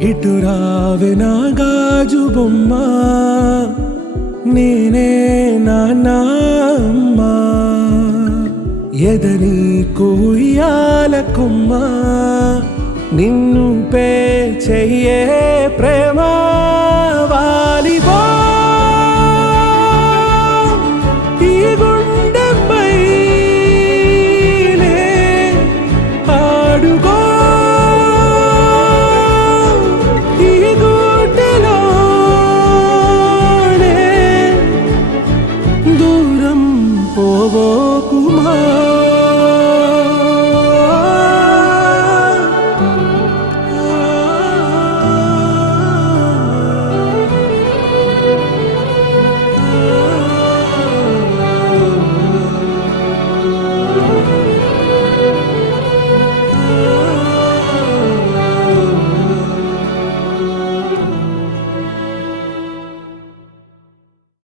ఇటు రావే నా గాజు బొమ్మ, నేనే నాన్నమ్మ. ఎదని కొయ్యాల కొమ్మ, నిన్ను పే చెయ్యే ప్రేమ.